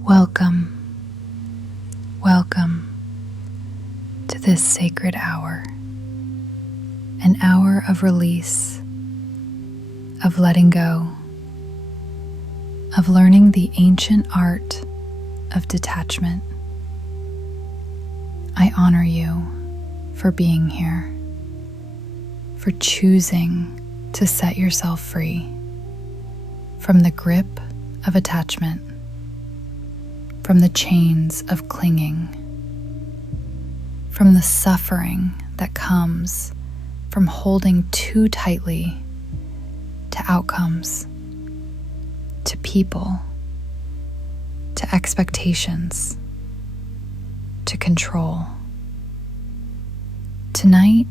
Welcome, welcome to this sacred hour, an hour of release, of letting go, of learning the ancient art of detachment. I honor you for being here, for choosing to set yourself free from the grip of attachment, from the chains of clinging, from the suffering that comes from holding too tightly to outcomes, to people, to expectations, to control. Tonight,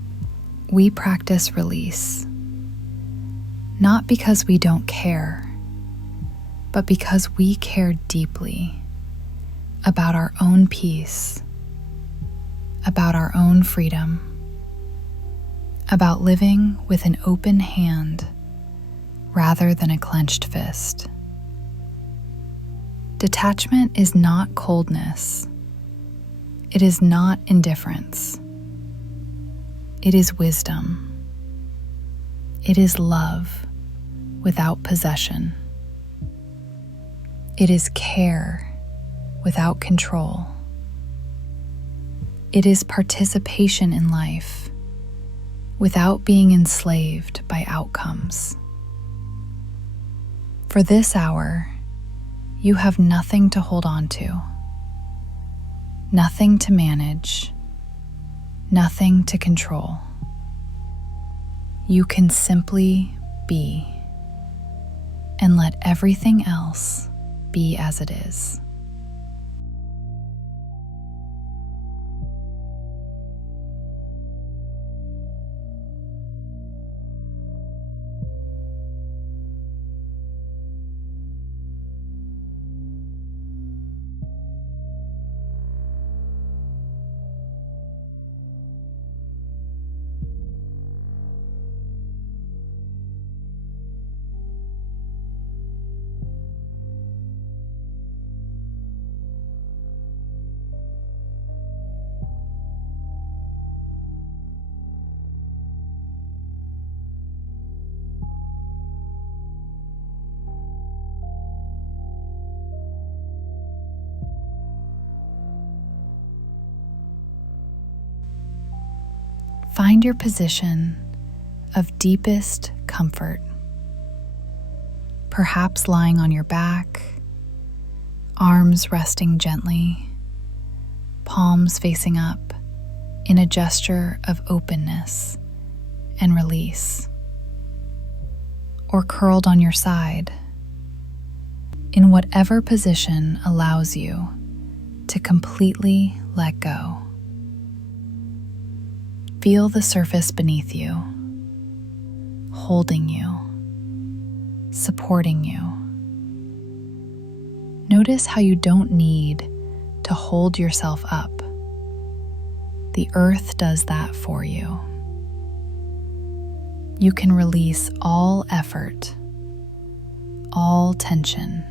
we practice release, not because we don't care, but because we care deeply about our own peace, about our own freedom, about living with an open hand rather than a clenched fist. Detachment is not coldness. It is not indifference. It is wisdom. It is love without possession. It is care without control. It is participation in life without being enslaved by outcomes. For this hour, you have nothing to hold on to, nothing to manage, nothing to control. You can simply be and let everything else be as it is. Find your position of deepest comfort, perhaps lying on your back, arms resting gently, palms facing up in a gesture of openness and release, or curled on your side, in whatever position allows you to completely let go. Feel the surface beneath you, holding you, supporting you. Notice how you don't need to hold yourself up. The earth does that for you. You can release all effort, all tension,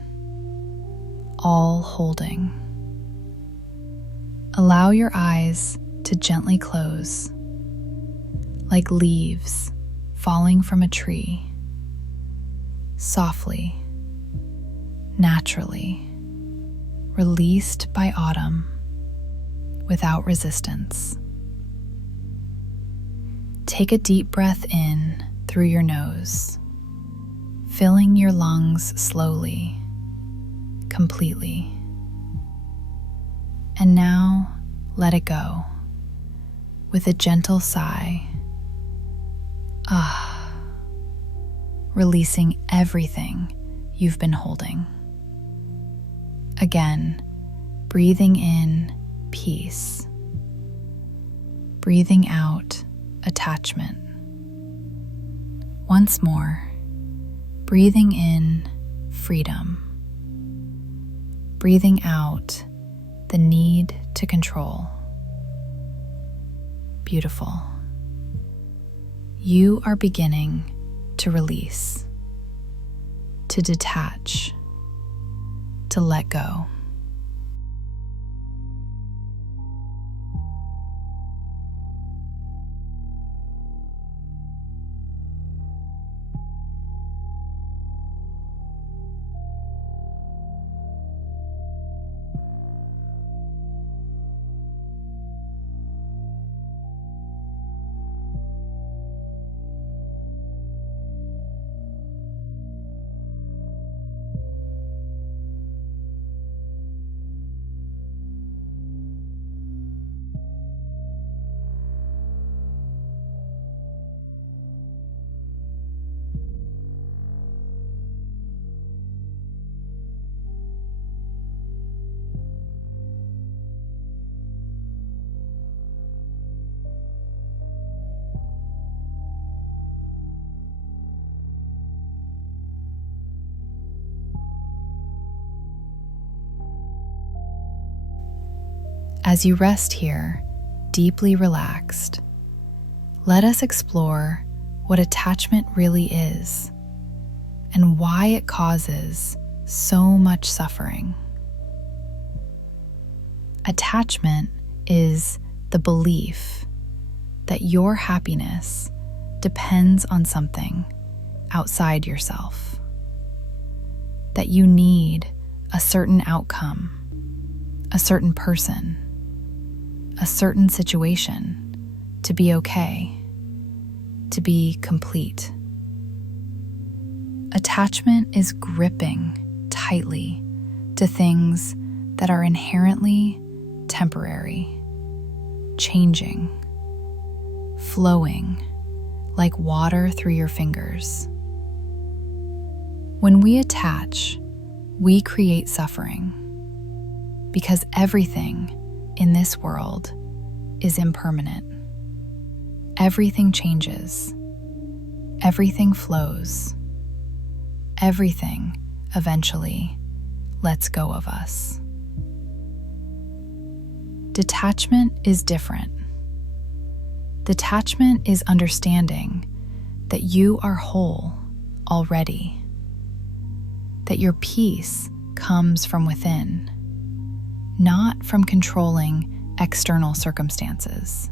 all holding. Allow your eyes to gently close, like leaves falling from a tree, softly, naturally, released by autumn, without resistance. Take a deep breath in through your nose, filling your lungs slowly, completely. And now let it go with a gentle sigh. Releasing everything you've been holding. Again, breathing in peace. Breathing out attachment. Once more, breathing in freedom. Breathing out the need to control. Beautiful. You are beginning to release, to detach, to let go. As you rest here, deeply relaxed, let us explore what attachment really is and why it causes so much suffering. Attachment is the belief that your happiness depends on something outside yourself, that you need a certain outcome, a certain person, a certain situation to be okay, to be complete. Attachment is gripping tightly to things that are inherently temporary, changing, flowing like water through your fingers. When we attach, we create suffering because everything in this world is impermanent. Everything changes. Everything flows. Everything eventually lets go of us. Detachment is different. Detachment is understanding that you are whole already, that your peace comes from within, not from controlling external circumstances.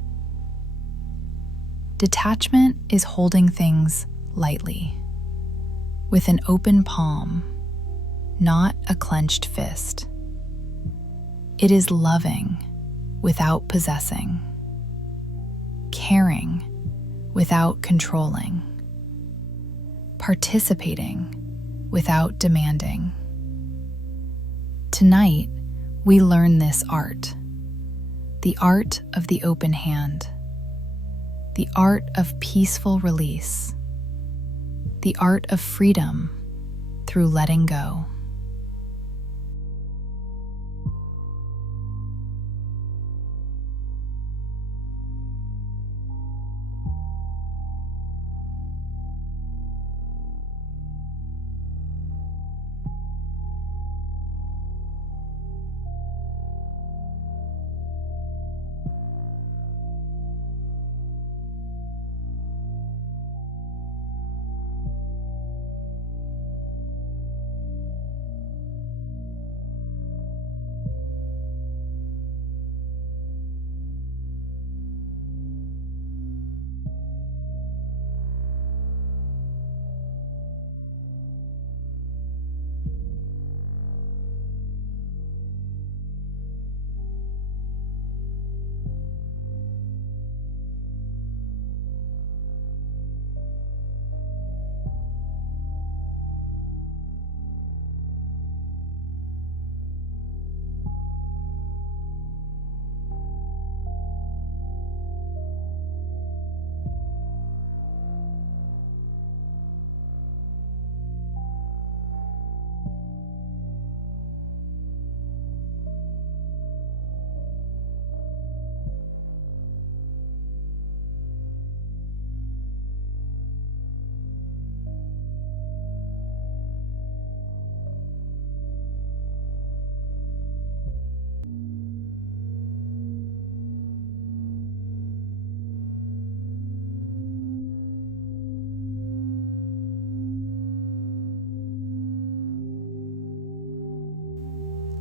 Detachment is holding things lightly, with an open palm, not a clenched fist. It is loving without possessing, caring without controlling, participating without demanding. Tonight, we learn this art, the art of the open hand, the art of peaceful release, the art of freedom through letting go.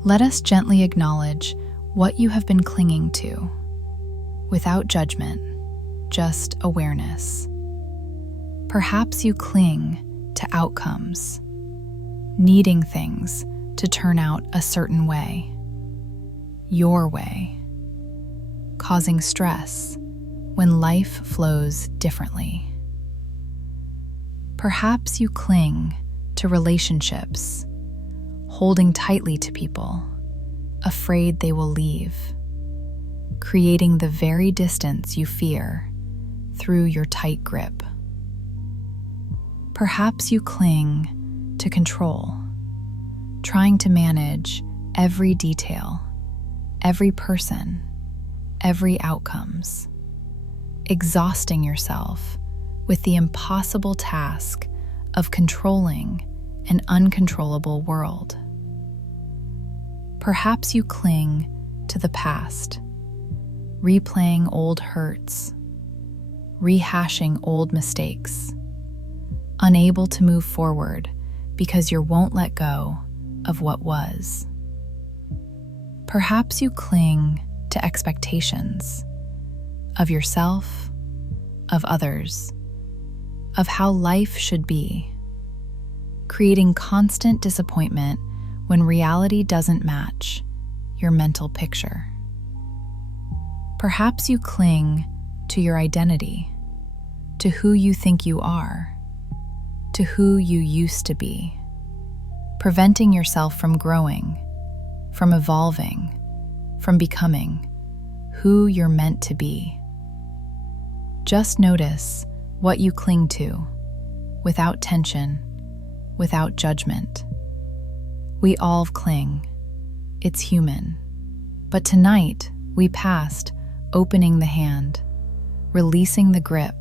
Let us gently acknowledge what you have been clinging to, without judgment, just awareness. Perhaps you cling to outcomes, needing things to turn out a certain way, your way, causing stress when life flows differently. Perhaps you cling to relationships, holding tightly to people, afraid they will leave, creating the very distance you fear through your tight grip. Perhaps you cling to control, trying to manage every detail, every person, every outcomes, exhausting yourself with the impossible task of controlling an uncontrollable world. Perhaps you cling to the past, replaying old hurts, rehashing old mistakes, unable to move forward because you won't let go of what was. Perhaps you cling to expectations of yourself, of others, of how life should be, creating constant disappointment when reality doesn't match your mental picture. Perhaps you cling to your identity, to who you think you are, to who you used to be, preventing yourself from growing, from evolving, from becoming who you're meant to be. Just notice what you cling to, without tension, without judgment. We all cling. It's human. But tonight, we passed opening the hand, releasing the grip.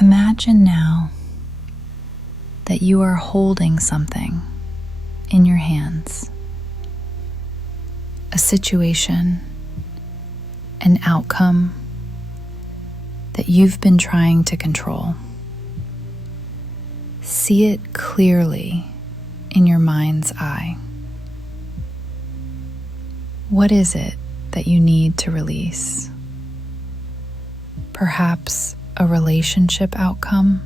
Imagine now that you are holding something in your hands, a situation, an outcome that you've been trying to control. See it clearly in your mind's eye. What is it that you need to release? Perhaps a relationship outcome,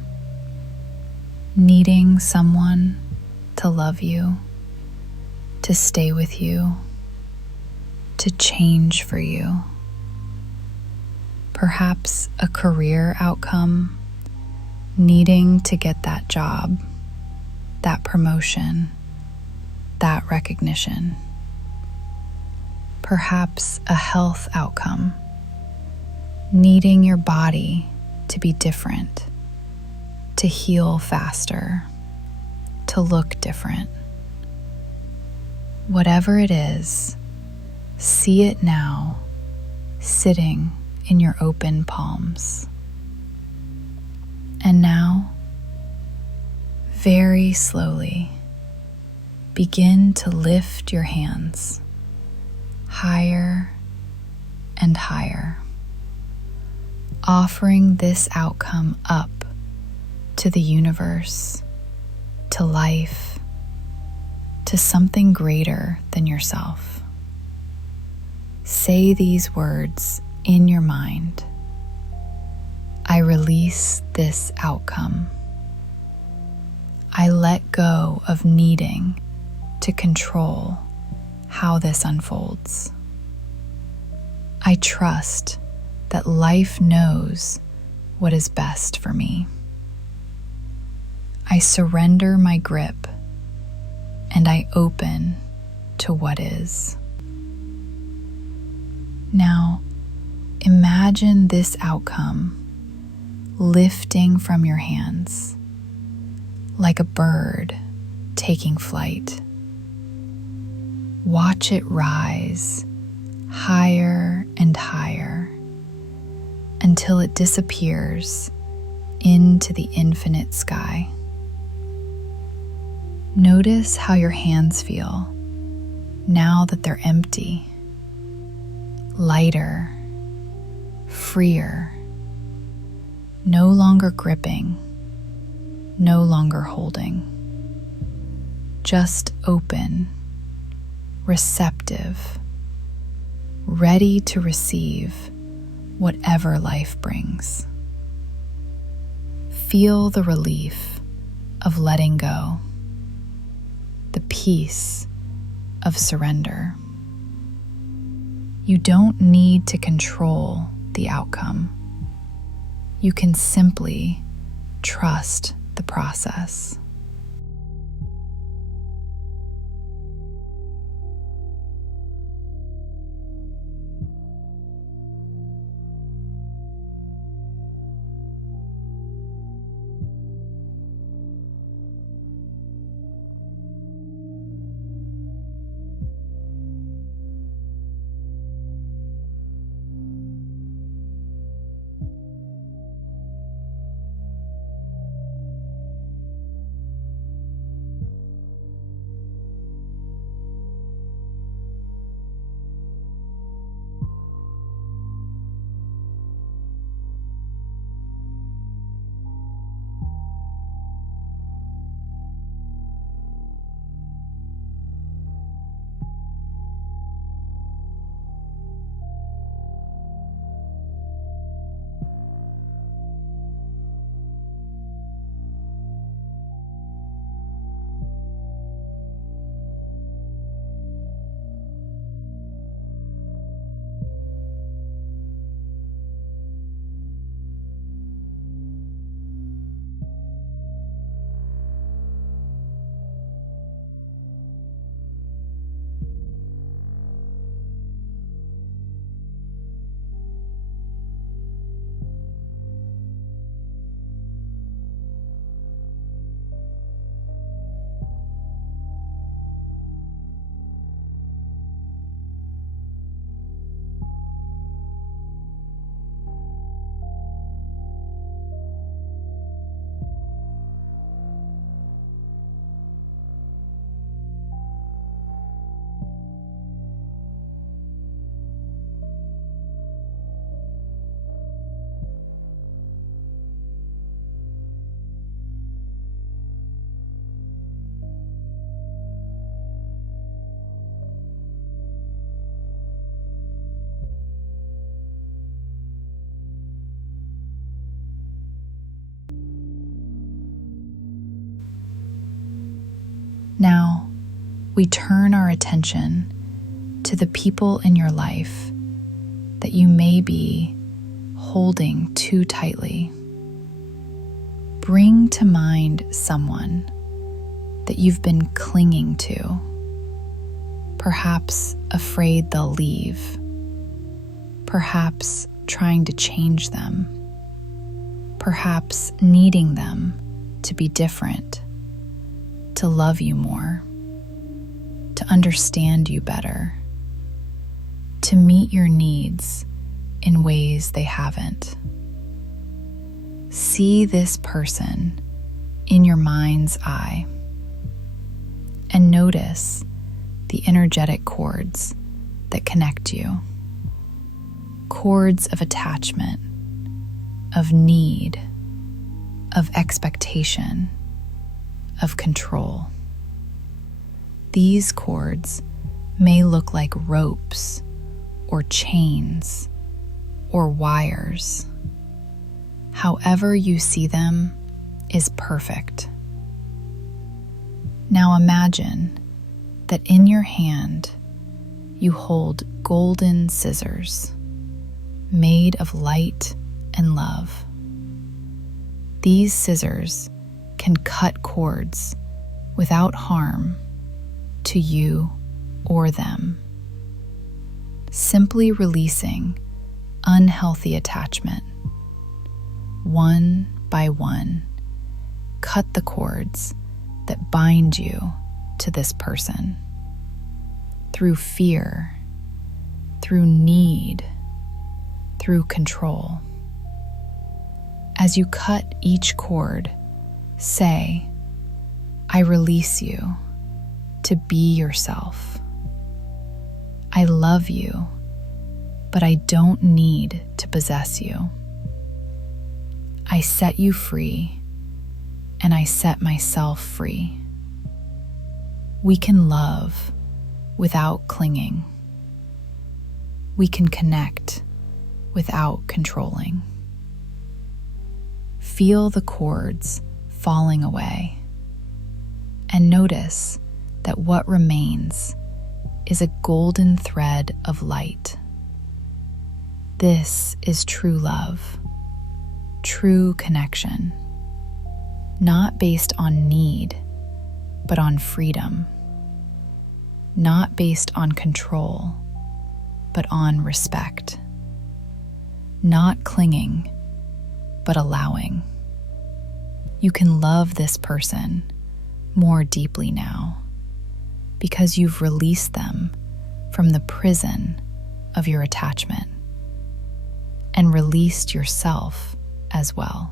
needing someone to love you, to stay with you, to change for you. Perhaps a career outcome, needing to get that job, that promotion, that recognition. perhaps a health outcome, needing your body to be different, to heal faster, to look different. Whatever it is, see it now, sitting in your open palms. And now, very slowly, begin to lift your hands higher and higher, offering this outcome up to the universe, to life, to something greater than yourself. Say these words in your mind. I release this outcome. I let go of needing to control how this unfolds. I trust that life knows what is best for me. I surrender my grip and I open to what is. Now, imagine this outcome lifting from your hands like a bird taking flight. Watch it rise higher and higher until it disappears into the infinite sky. Notice how your hands feel now that they're empty, lighter, freer, no longer gripping, no longer holding, just open, receptive, ready to receive whatever life brings. Feel the relief of letting go, the peace of surrender. You don't need to control the outcome. You can simply trust the process. Now, we turn our attention to the people in your life that you may be holding too tightly. Bring to mind someone that you've been clinging to, perhaps afraid they'll leave, perhaps trying to change them, perhaps needing them to be different, to love you more, to understand you better, to meet your needs in ways they haven't. See this person in your mind's eye and notice the energetic cords that connect you. Cords of attachment, of need, of expectation, of control. These cords may look like ropes or chains or wires. However you see them is perfect. Now imagine that in your hand you hold golden scissors made of light and love. These scissors can cut cords without harm to you or them. Simply releasing unhealthy attachment. One by one, cut the cords that bind you to this person. Through fear, through need, through control. As you cut each cord, say, I release you to be yourself. I love you, but I don't need to possess you. I set you free, and I set myself free. We can love without clinging. We can connect without controlling. Feel the cords falling away, and notice that what remains is a golden thread of light. This is true love, true connection, not based on need, but on freedom, not based on control, but on respect, not clinging, but allowing. You can love this person more deeply now because you've released them from the prison of your attachment and released yourself as well.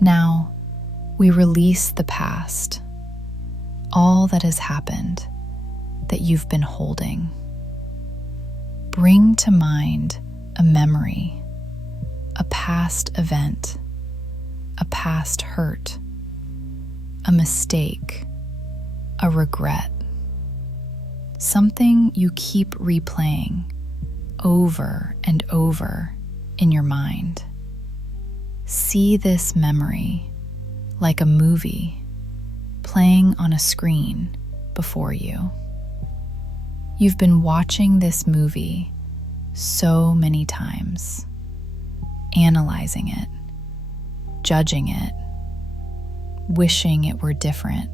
Now, we release the past, all that has happened that you've been holding. Bring to mind a memory, a past event, a past hurt, a mistake, a regret. Something you keep replaying over and over in your mind. See this memory like a movie playing on a screen before you. You've been watching this movie so many times, analyzing it, judging it, wishing it were different.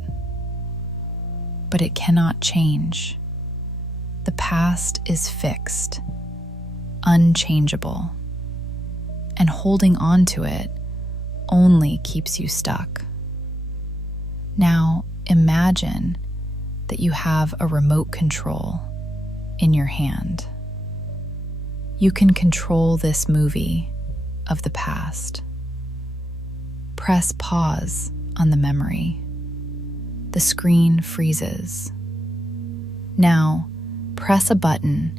But it cannot change. The past is fixed, unchangeable, and holding on to it only keeps you stuck. Now imagine that you have a remote control in your hand. You can control this movie of the past. Press pause on the memory. The screen freezes. Now, press a button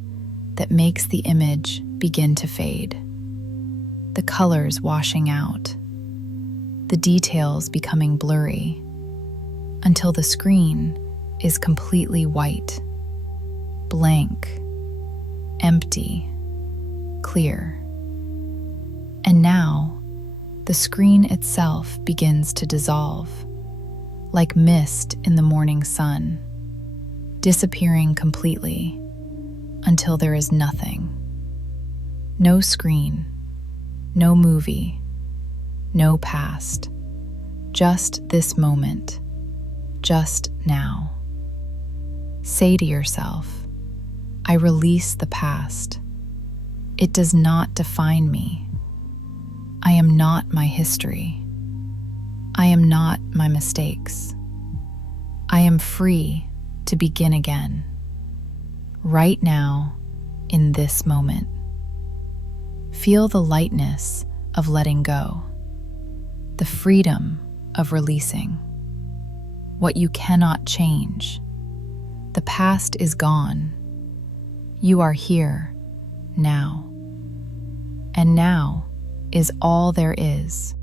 that makes the image begin to fade. The colors washing out, the details becoming blurry, until the screen is completely white, blank, empty, clear. And now, the screen itself begins to dissolve, like mist in the morning sun, disappearing completely until there is nothing. No screen, no movie, no past, just this moment, just now. Say to yourself, I release the past. It does not define me. I am not my history. I am not my mistakes. I am free to begin again, right now, in this moment. Feel the lightness of letting go, the freedom of releasing. What you cannot change. The past is gone. You are here, now. And now is all there is.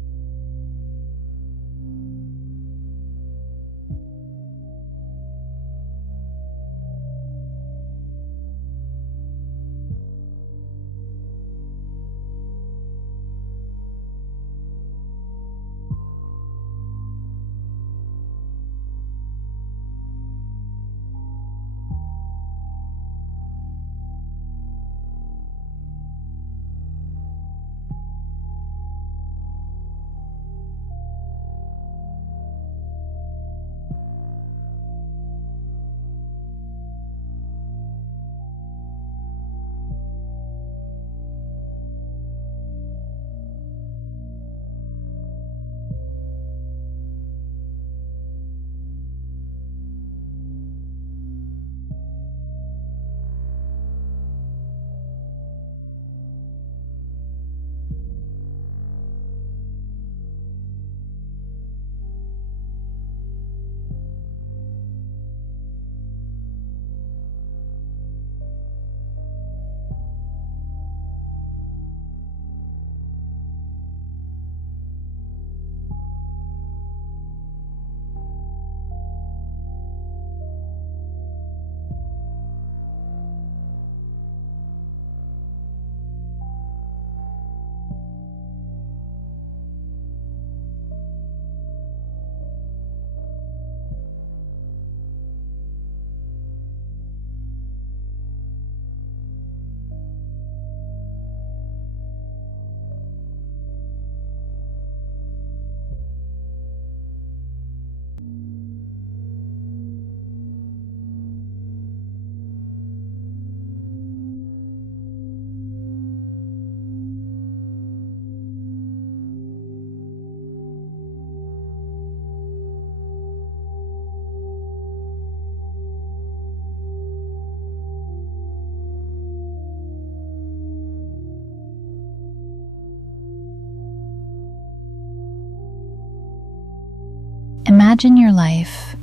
Imagine your life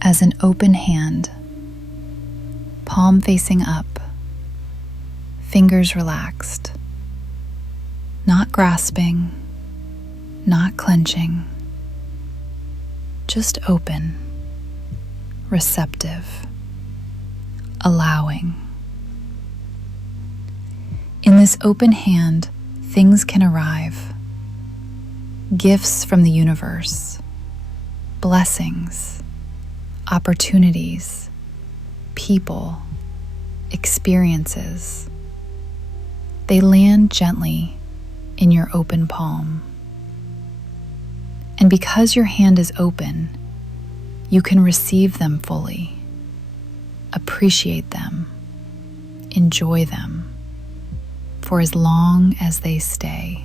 as an open hand, palm facing up, fingers relaxed, not grasping, not clenching, just open, receptive, allowing. In this open hand, things can arrive. Gifts from the universe, blessings, opportunities, people, experiences. They land gently in your open palm. And because your hand is open, you can receive them fully, appreciate them, enjoy them for as long as they stay.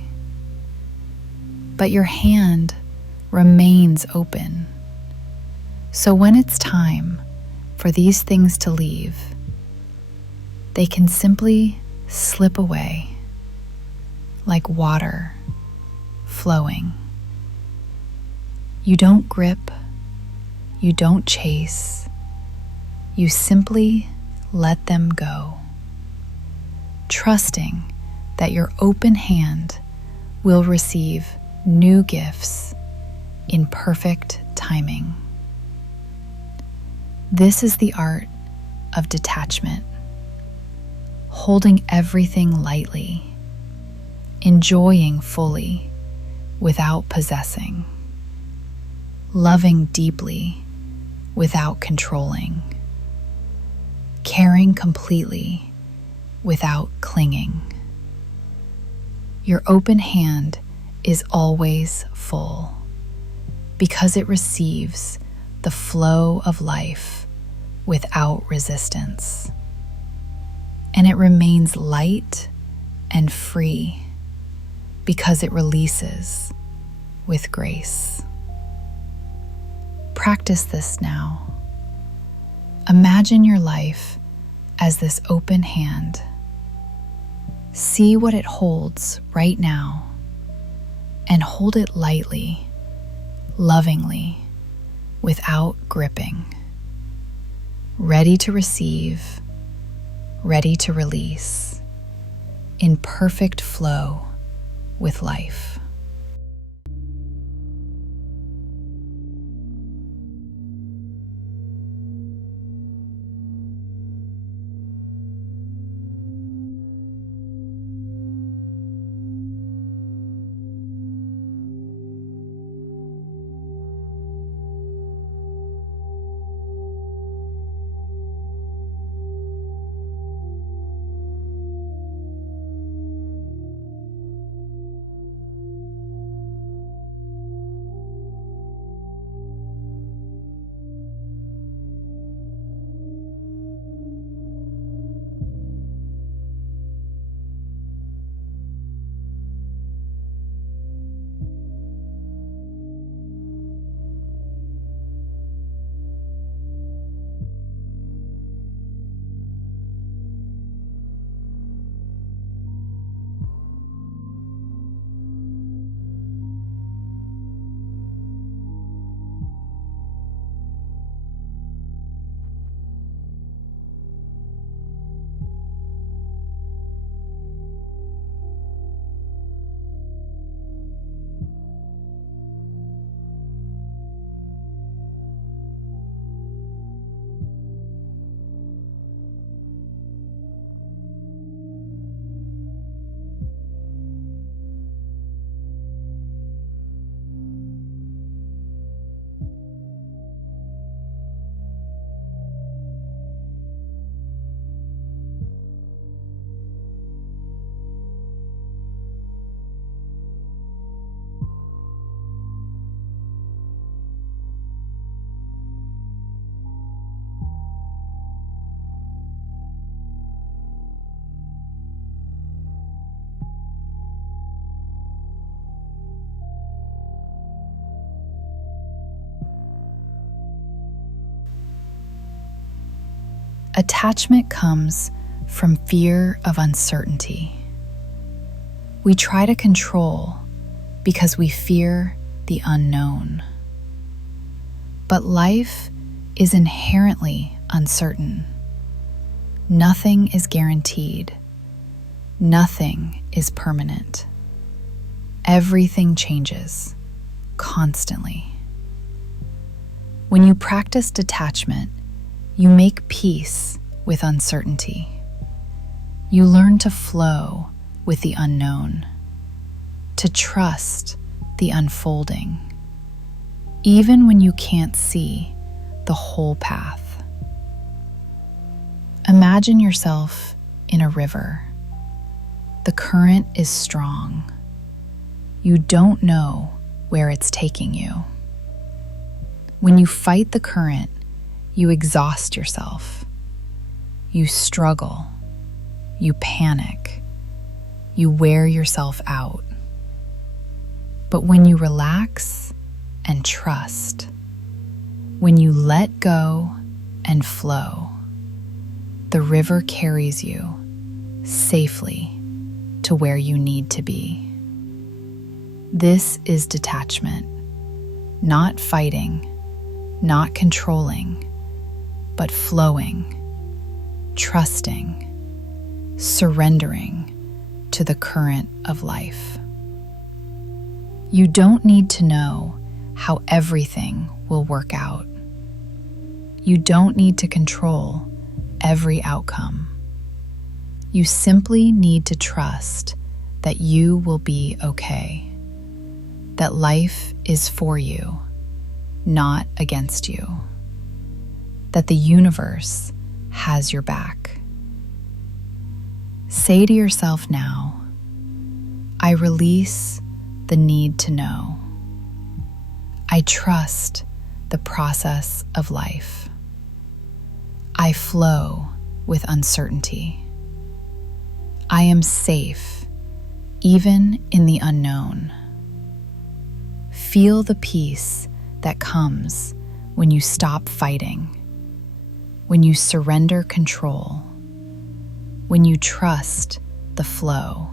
But your hand remains open. So when it's time for these things to leave, they can simply slip away like water flowing. You don't grip, you don't chase, you simply let them go, trusting that your open hand will receive new gifts in perfect timing. This is the art of detachment, holding everything lightly, enjoying fully without possessing, loving deeply without controlling, caring completely without clinging. Your open hand is always full because it receives the flow of life without resistance. And it remains light and free because it releases with grace. Practice this now. Imagine your life as this open hand. See what it holds right now and hold it lightly, lovingly, without gripping. Ready to receive, ready to release, in perfect flow with life. Attachment comes from fear of uncertainty. We try to control because we fear the unknown. But life is inherently uncertain. Nothing is guaranteed. Nothing is permanent. Everything changes constantly. When you practice detachment, you make peace with uncertainty. You learn to flow with the unknown, to trust the unfolding, even when you can't see the whole path. Imagine yourself in a river. The current is strong. You don't know where it's taking you. When you fight the current, you exhaust yourself. You struggle. You panic. You wear yourself out. But when you relax and trust, when you let go and flow, the river carries you safely to where you need to be. This is detachment, not fighting, not controlling, but flowing, trusting, surrendering to the current of life. You don't need to know how everything will work out. You don't need to control every outcome. You simply need to trust that you will be okay, that life is for you, not against you, that the universe has your back. Say to yourself now, I release the need to know. I trust the process of life. I flow with uncertainty. I am safe, even in the unknown. Feel the peace that comes when you stop fighting, when you surrender control, when you trust the flow.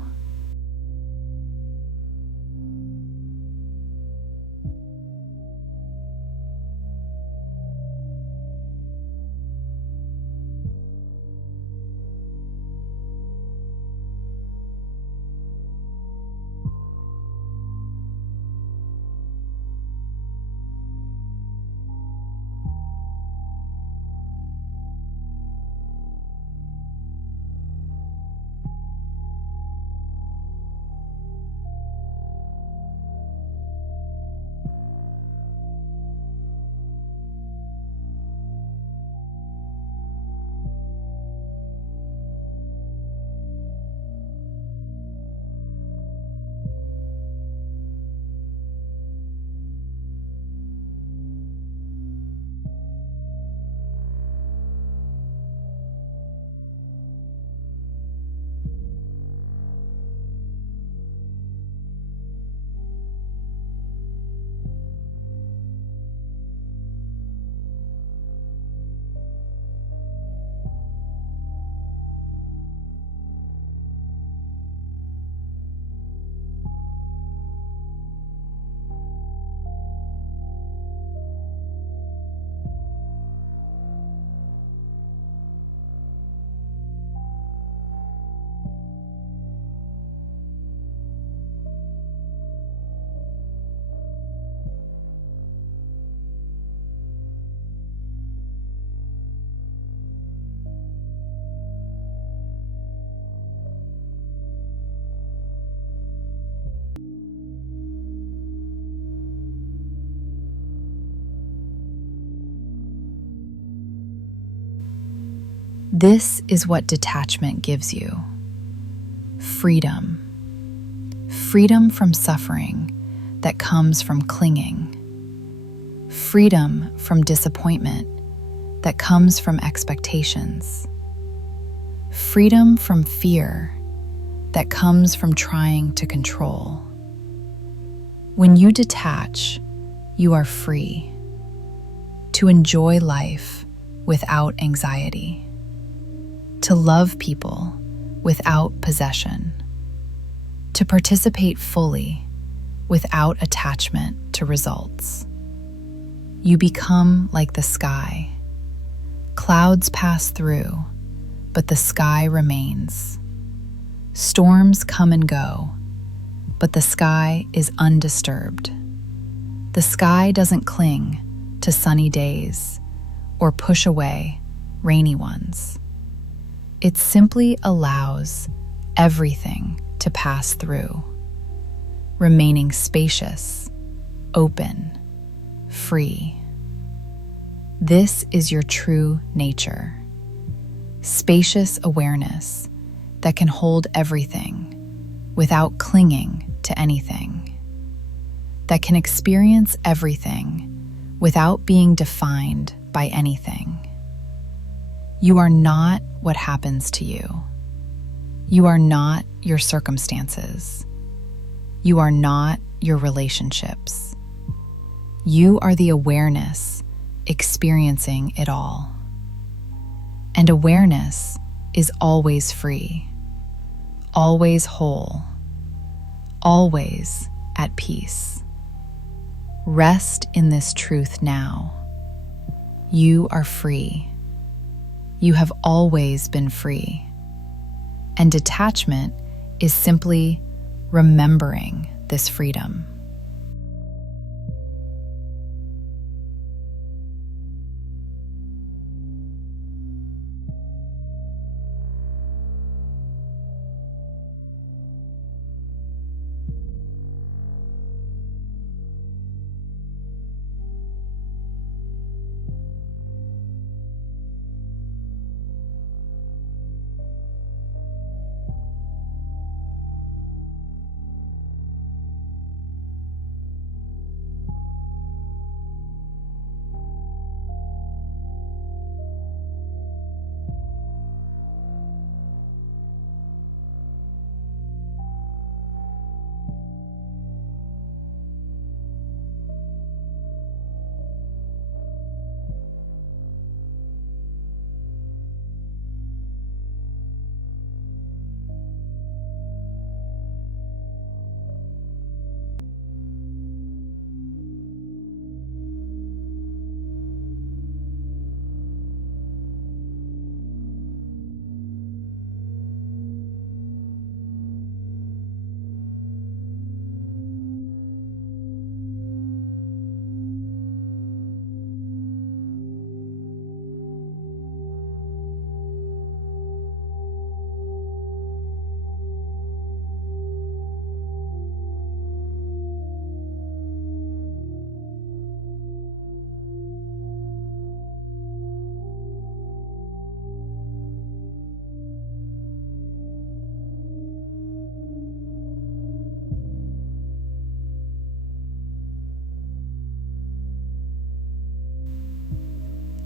This is what detachment gives you. Freedom. Freedom from suffering that comes from clinging. Freedom from disappointment that comes from expectations. Freedom from fear that comes from trying to control. When you detach, you are free to enjoy life without anxiety, to love people without possession, to participate fully without attachment to results. You become like the sky. Clouds pass through, but the sky remains. Storms come and go, but the sky is undisturbed. The sky doesn't cling to sunny days or push away rainy ones. It simply allows everything to pass through, remaining spacious, open, free. This is your true nature. Spacious awareness that can hold everything without clinging to anything. That can experience everything without being defined by anything. You are not what happens to you. You are not your circumstances. You are not your relationships. You are the awareness experiencing it all. And awareness is always free, always whole, always at peace. Rest in this truth now. You are free. You have always been free. And detachment is simply remembering this freedom.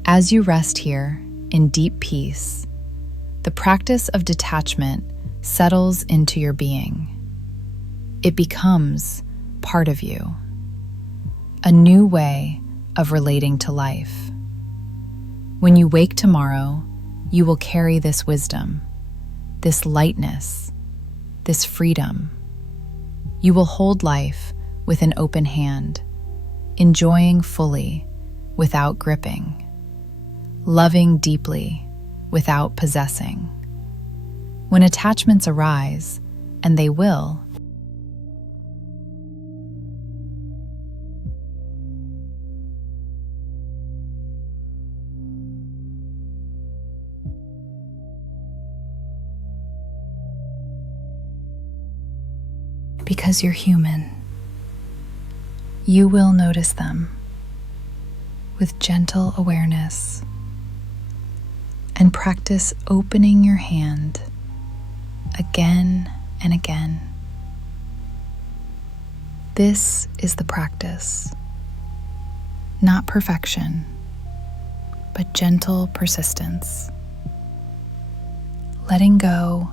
As you rest here in deep peace, the practice of detachment settles into your being. It becomes part of you, a new way of relating to life. When you wake tomorrow, you will carry this wisdom, this lightness, this freedom. You will hold life with an open hand, enjoying fully without gripping, loving deeply without possessing. When attachments arise, and they will, because you're human, you will notice them with gentle awareness and practice opening your hand again and again. This is the practice, not perfection, but gentle persistence. Letting go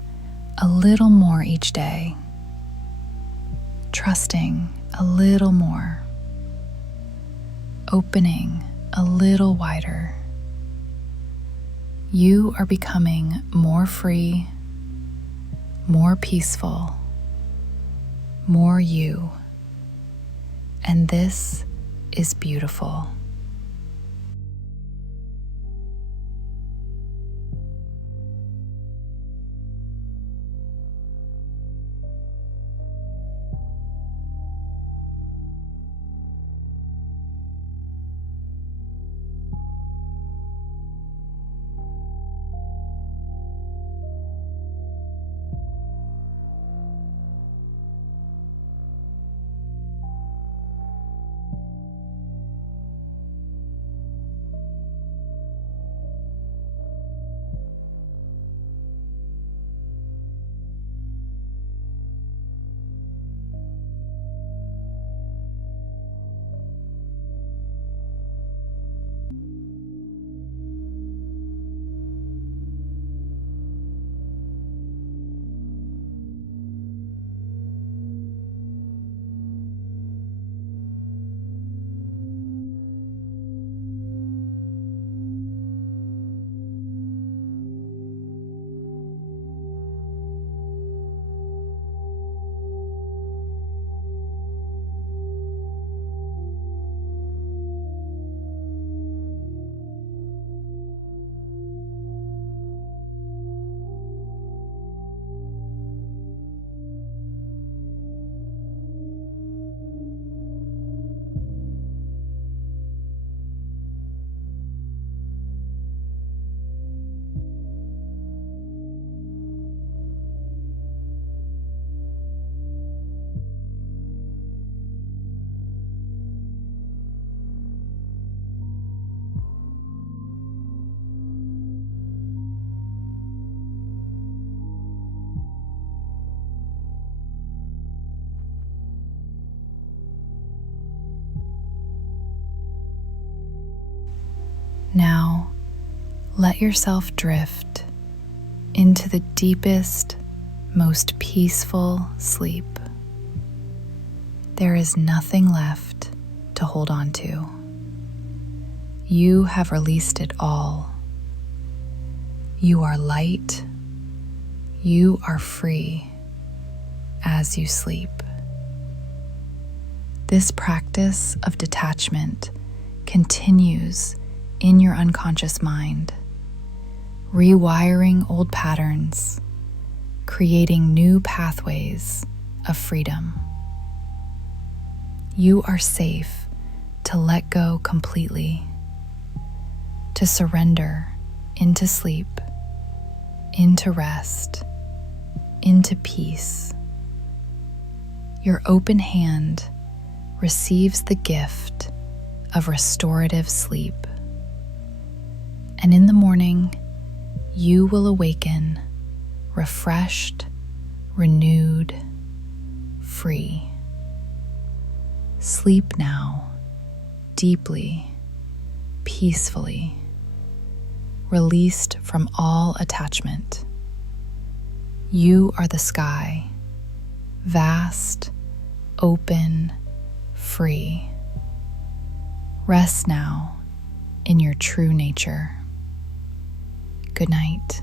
a little more each day, trusting a little more, opening a little wider. You are becoming more free, more peaceful, more you. And this is beautiful. Now, let yourself drift into the deepest, most peaceful sleep. There is nothing left to hold on to. You have released it all. You are light. You are free as you sleep. This practice of detachment continues in your unconscious mind, rewiring old patterns, creating new pathways of freedom. You are safe to let go completely, to surrender into sleep, into rest, into peace. Your open hand receives the gift of restorative sleep. And in the morning, you will awaken refreshed, renewed, free. Sleep now, deeply, peacefully, released from all attachment. You are the sky, vast, open, free. Rest now in your true nature. Good night.